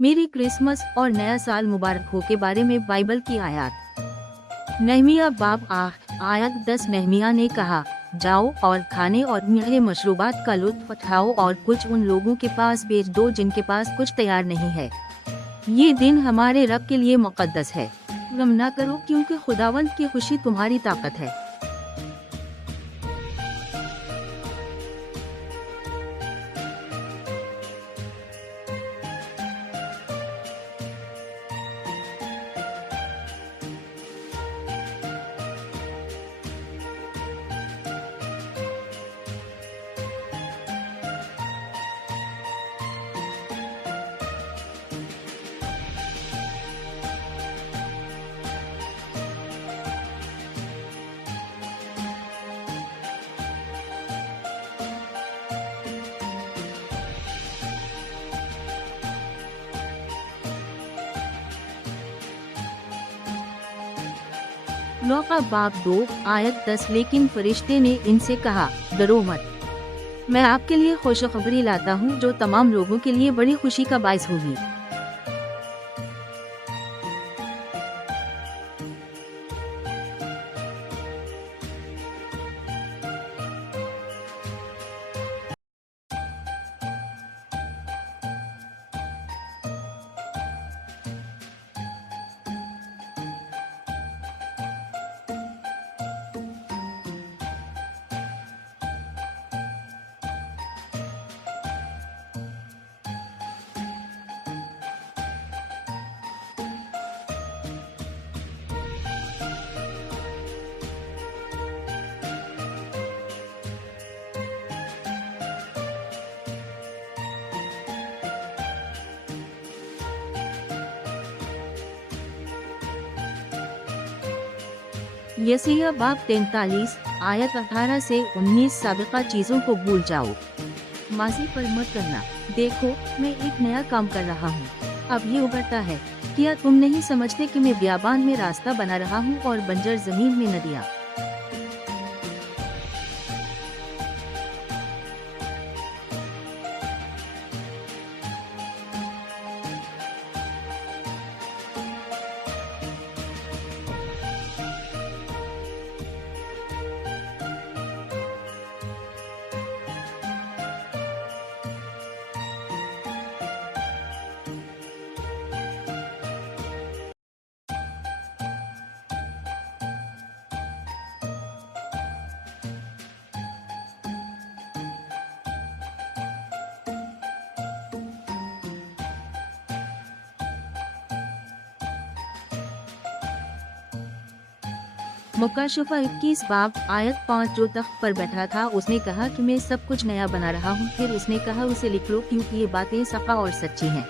मेरी क्रिसमस और नया साल मुबारक हो के बारे में बाइबल की आयत। नहमिया बाब आयत 10। नहमिया ने कहा, जाओ और खाने और मीठे मशरूबात का लुत्फ उठाओ और कुछ उन लोगों के पास भेज दो जिनके पास कुछ तैयार नहीं है। ये दिन हमारे रब के लिए मुक़द्दस है। गम ना करो क्योंकि खुदावंद की खुशी तुम्हारी ताकत है। लूका बाब 2 आयत 10। लेकिन फरिश्ते ने इनसे कहा, डरो मत, मैं आपके लिए खुशखबरी लाता हूँ जो तमाम लोगों के लिए बड़ी खुशी का बायस होगी। यशायाह बाब 43 आयत 18 से 19। साबिका चीजों को भूल जाओ, माजी पर मत करना। देखो, मैं एक नया काम कर रहा हूँ, अब ये उभरता है। क्या तुम नहीं समझते कि मैं बियाबान में रास्ता बना रहा हूँ और बंजर जमीन में नदियाँ। मुकाशफा 21 बाब आयत 5। जो तख्त पर बैठा था उसने कहा कि मैं सब कुछ नया बना रहा हूँ। फिर उसने कहा, उसे लिख लो क्योंकि ये बातें सफा और सच्ची हैं।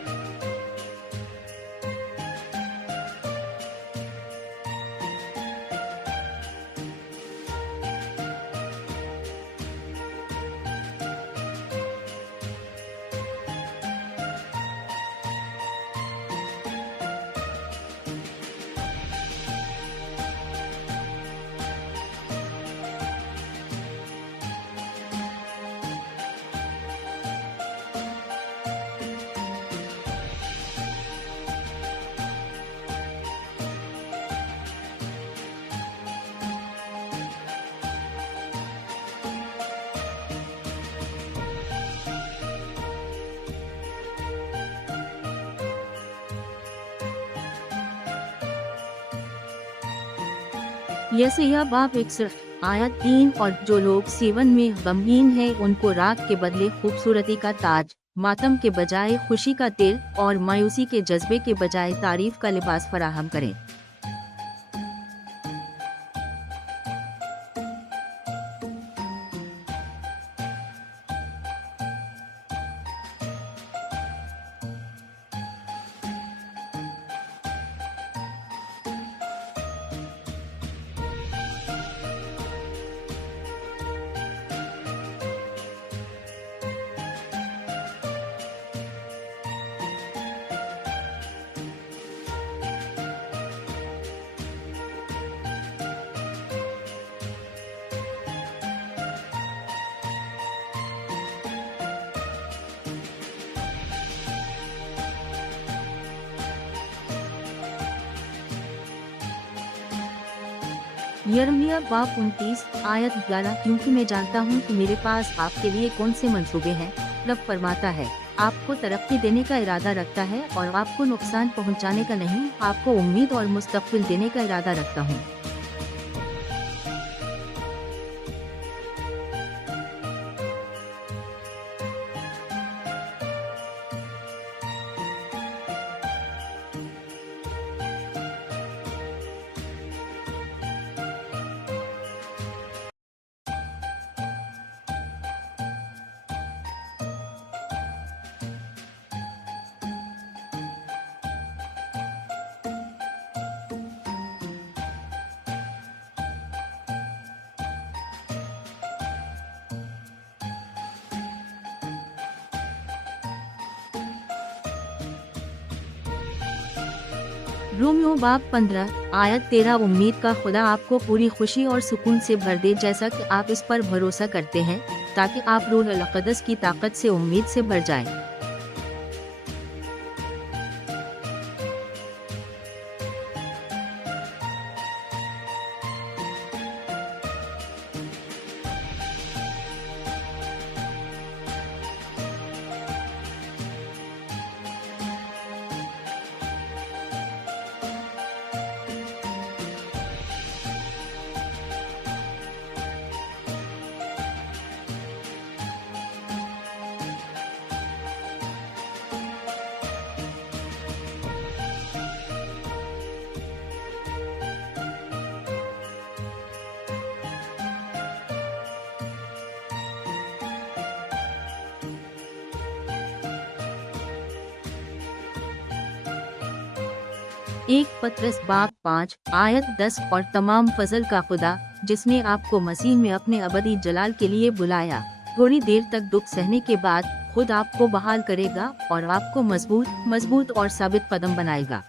यशायाह बाब 61 आयत 3। और जो लोग सीवन में गमगीन हैं उनको राख के बदले खूबसूरती का ताज, मातम के बजाय खुशी का तेल और मायूसी के जज्बे के बजाय तारीफ का लिबास फराहम करें। यिर्मयाह बाब 29 आयत 11, क्योंकि मैं जानता हूँ कि मेरे पास आपके लिए कौन से मंसूबे हैं, रब फरमाता है, आपको तरक्की देने का इरादा रखता है और आपको नुकसान पहुँचाने का नहीं, आपको उम्मीद और मुस्तकबिल देने का इरादा रखता हूँ। रोमियो बाब 15 आयत 13, उम्मीद का खुदा आपको पूरी खुशी और सुकून से भर दे, जैसा कि आप इस पर भरोसा करते हैं, ताकि आप रूह अल कुद्स की ताकत से उम्मीद से भर जाएं। एक पत्रस बाब 5 आयत 10, और तमाम फजल का खुदा, जिसने आपको मसीह में अपने अबदी जलाल के लिए बुलाया, थोड़ी देर तक दुख सहने के बाद खुद आपको बहाल करेगा और आपको मजबूत और साबित कदम बनाएगा।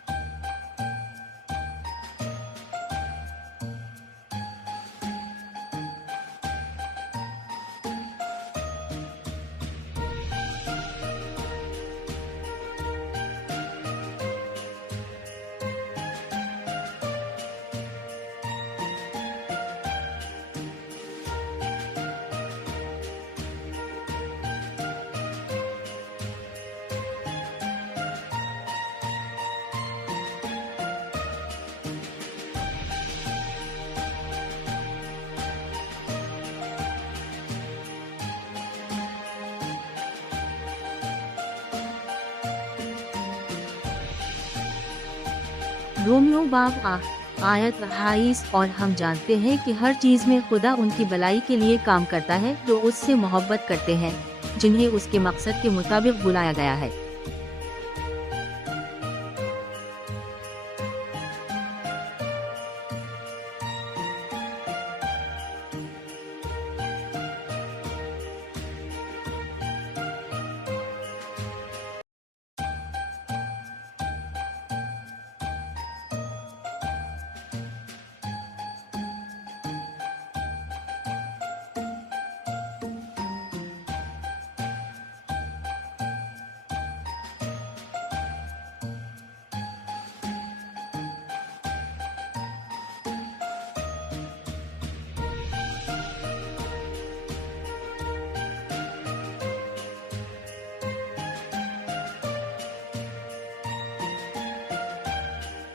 रोमियो बाब 8 आयत 28, और हम जानते हैं कि हर चीज में खुदा उनकी भलाई के लिए काम करता है जो उससे मोहब्बत करते हैं, जिन्हें उसके मकसद के मुताबिक बुलाया गया है।